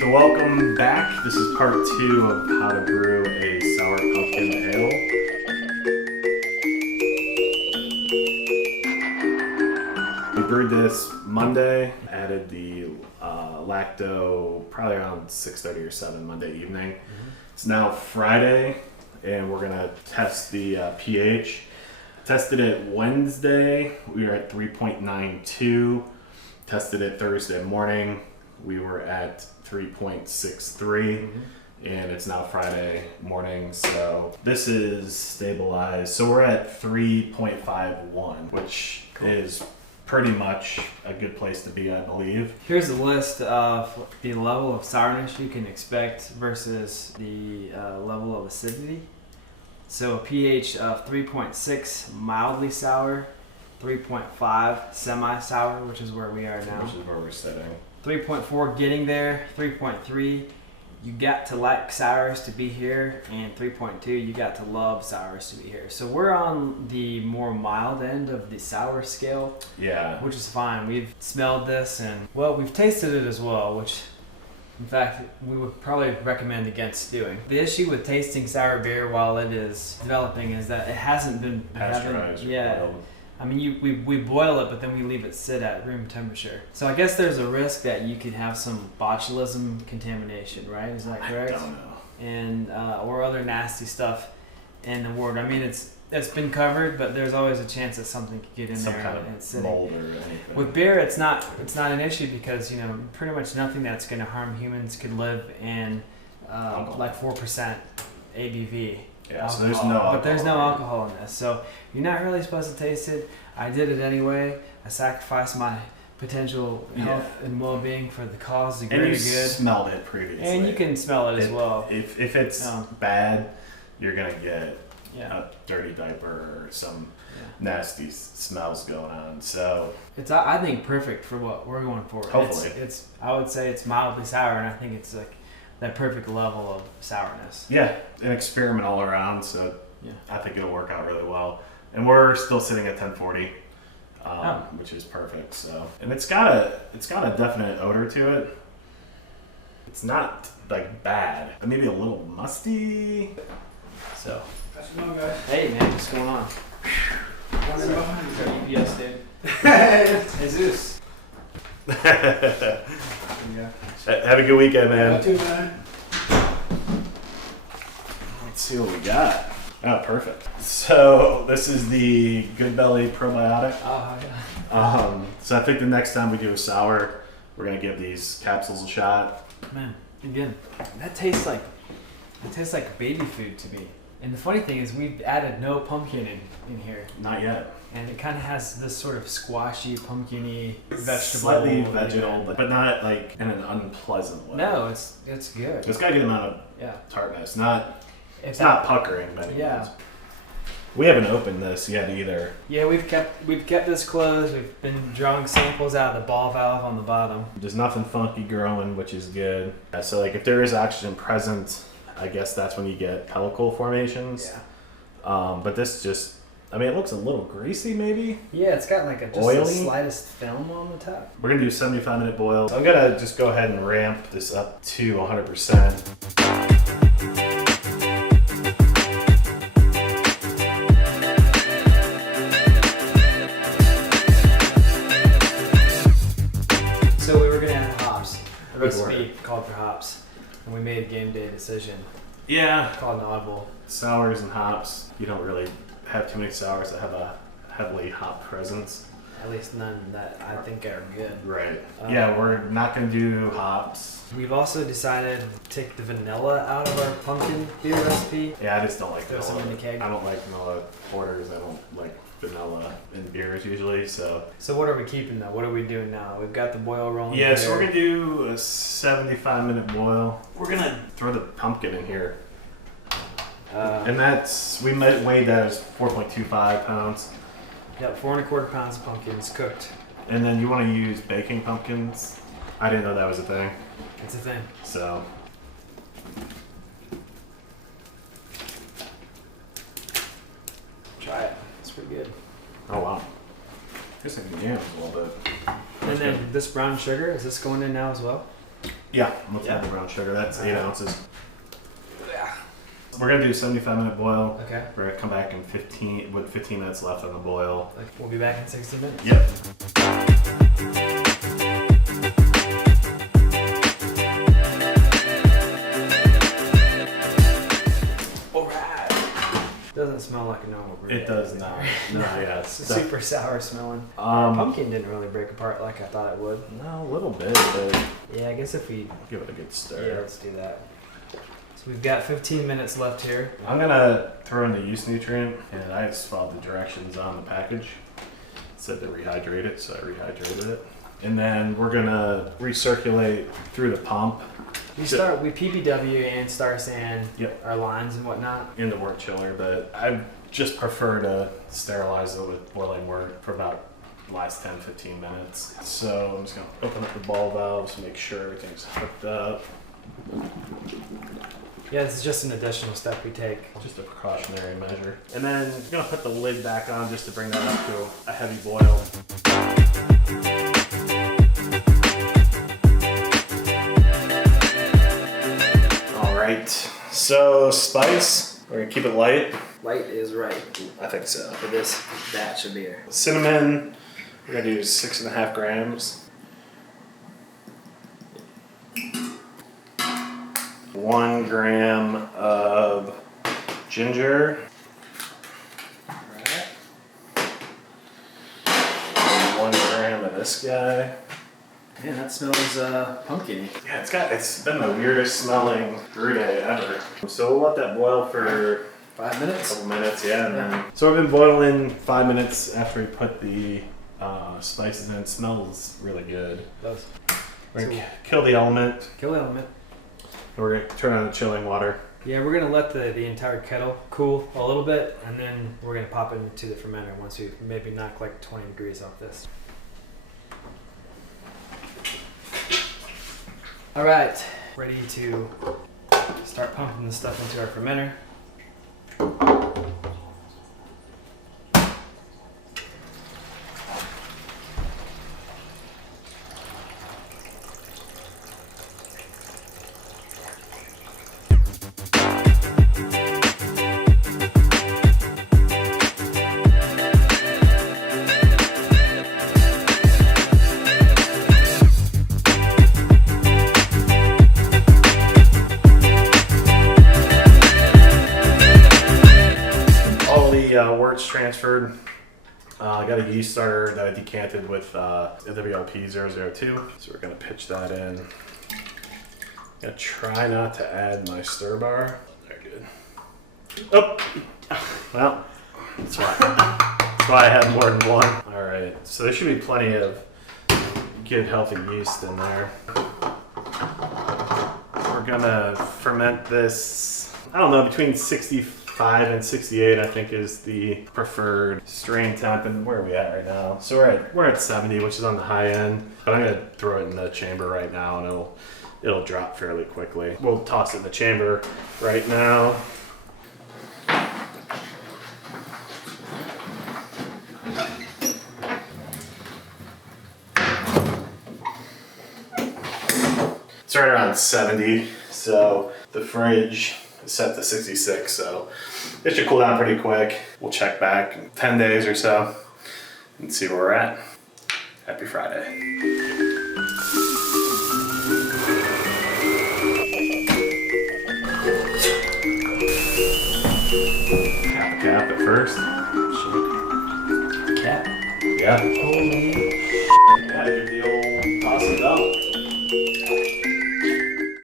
So welcome back. This is part 2 of how to brew a sour pumpkin ale. We brewed this Monday, added the lacto probably around 6:30 or 7 Monday evening. It's now Friday and we're gonna test the pH. Tested it Wednesday, we were at 3.92. Tested it Thursday morning, we were at 3.63, and it's now Friday morning, so this is stabilized. So we're at 3.51, which is pretty much a good place to be, I believe. Here's a list of the level of sourness you can expect versus the level of acidity. So a pH of 3.6, mildly sour, 3.5, semi-sour, which is where we are now. Which is where we're sitting. 3.4, getting there. 3.3, you got to like sours to be here. And 3.2, you got to love sours to be here. So we're on the more mild end of the sour scale. Yeah. Which is fine. We've smelled this and, well, we've tasted it as well, which in fact, we would probably recommend against doing. The issue with tasting sour beer while it is developing is that it hasn't been Pasteurized. Boiled. I mean, we boil it, but then we leave it sit at room temperature. So I guess there's a risk that you could have some botulism contamination, right? Is that correct? I don't know. And or other nasty stuff in the wort. I mean, it's been covered, but there's always a chance that something could get in Some there kind and of sit. mold or anything. With beer, it's not an issue because pretty much nothing that's going to harm humans could live in like 4% ABV. Yeah, alcohol. so there's no alcohol. But there's no alcohol in this, so you're not really supposed to taste it. I did it anyway. I sacrificed my potential health and well-being for the cause, the greater good. And you smelled it previously. And you can smell it as well. If it's bad, you're gonna get a dirty diaper or some nasty smells going on. So it's, I think, perfect for what we're going for. Hopefully, I would say it's mildly sour, and I think it's like that perfect level of sourness. Yeah, an experiment all around. So I think it'll work out really well. And we're still sitting at 1040, which is perfect. So, and it's got a definite odor to it. It's not like bad. Maybe a little musty. So. How's it going, guys? Hey man, what's going on? What's our UPS dude? Jesus. Have a good weekend, man. Not too bad. Let's see what we got. Oh, perfect. So this is the Good Belly probiotic. Oh yeah. So I think the next time we do a sour, we're gonna give these capsules a shot. Man, again, that tastes like baby food to me. And the funny thing is, we've added no pumpkin in here. Not yet. And it kind of has this sort of squashy, pumpkin-y vegetable. Slightly vegetal, but not like in an unpleasant way. No, it's good. It's got a good amount of tartness. It's not puckering by any means. We haven't opened this yet either. Yeah, we've kept this closed. We've been drawing samples out of the ball valve on the bottom. There's nothing funky growing, which is good. So like if there is oxygen present, I guess that's when you get pellicle formations. Yeah. But this just, I mean, it looks a little greasy maybe. Yeah, it's got like the slightest film on the top. We're gonna do a 75-minute boil. So I'm gonna just go ahead and ramp this up to 100%. So we were gonna add hops. The recipe called for hops, and we made a game day decision. Yeah. Called an audible. Sours and hops. You don't really have too many sours that have a heavily hop presence. At least none that I think are good. Right. Yeah, we're not going to do hops. We've also decided to take the vanilla out of our pumpkin beer recipe. Yeah, I just don't like Throw some in the keg. I don't like vanilla porters. I don't like vanilla in beers usually. So what are we keeping though? What are we doing now? We've got the boil rolling. Yeah, so we're going to do a 75-minute boil. We're going to throw the pumpkin in here. And we might weigh that as 4.25 pounds. Yep, 4 1/4 pounds of pumpkins cooked. And then you want to use baking pumpkins. I didn't know that was a thing. It's a thing. So. Try it. It's pretty good. Oh wow. I guess I can jam a little bit. And then this brown sugar, is this going in now as well? Yeah, let's add the brown sugar. That's 8 ounces. We're gonna do a 75-minute boil. Okay. We're gonna come back in 15 minutes left on the boil. We'll be back in 60 minutes. Yep. Alright. Doesn't smell like a normal brew. It does not. No, yeah, It's super sour smelling. Um, Pumpkin didn't really break apart like I thought it would. No, a little bit, but Yeah, I guess if we give it a good stir. yeah, let's do that. So we've got 15 minutes left here. I'm gonna throw in the yeast nutrient, and I just followed the directions on the package. It said to rehydrate it, so I rehydrated it. And then we're gonna recirculate through the pump. We PPW and star sand Yep. our lines and whatnot. In the wort chiller, but I just prefer to sterilize it with boiling wort for about the last 10-15 minutes. So I'm just gonna open up the ball valves, make sure everything's hooked up. Yeah, this is just an additional step we take. Just a precautionary measure. And then I'm gonna put the lid back on just to bring that up to a heavy boil. All right, so spice, we're gonna keep it light. Light is right I think so. for this batch of beer. Cinnamon, we're gonna do 6.5 grams. 1 gram of ginger. Alright. 1 gram of this guy. Man, that smells pumpkin-y. Yeah, it's been the weirdest smelling brew day ever. So we'll let that boil for 5 a minutes? couple minutes, yeah. And then, so we've been boiling 5 minutes after we put the spices in. It smells really good. Those. We're gonna kill the element. Kill the element. And we're gonna turn on the chilling water. Yeah, we're gonna let the entire kettle cool a little bit, and then we're gonna pop it into the fermenter once we maybe knock like 20 degrees off this. All right, ready to start pumping this stuff into our fermenter. Worts transferred. I got a yeast starter that I decanted with WLP002. So we're gonna pitch that in. Gonna try not to add my stir bar. Very good. Oh, well, that's why I had more than one. All right, so there should be plenty of good healthy yeast in there. We're gonna ferment this, I don't know, between 65 and 68 I think is the preferred strain temp. And where are we at right now? So we're at 70, which is on the high end, but I'm gonna throw it in the chamber right now and it'll drop fairly quickly. We'll toss it in the chamber right now. It's right around 70, so the fridge is set to 66, so it should cool down pretty quick. We'll check back in 10 days or so and see where we're at. Happy Friday. Cap at first. Cap. Yeah. Holy. Yeah, give the old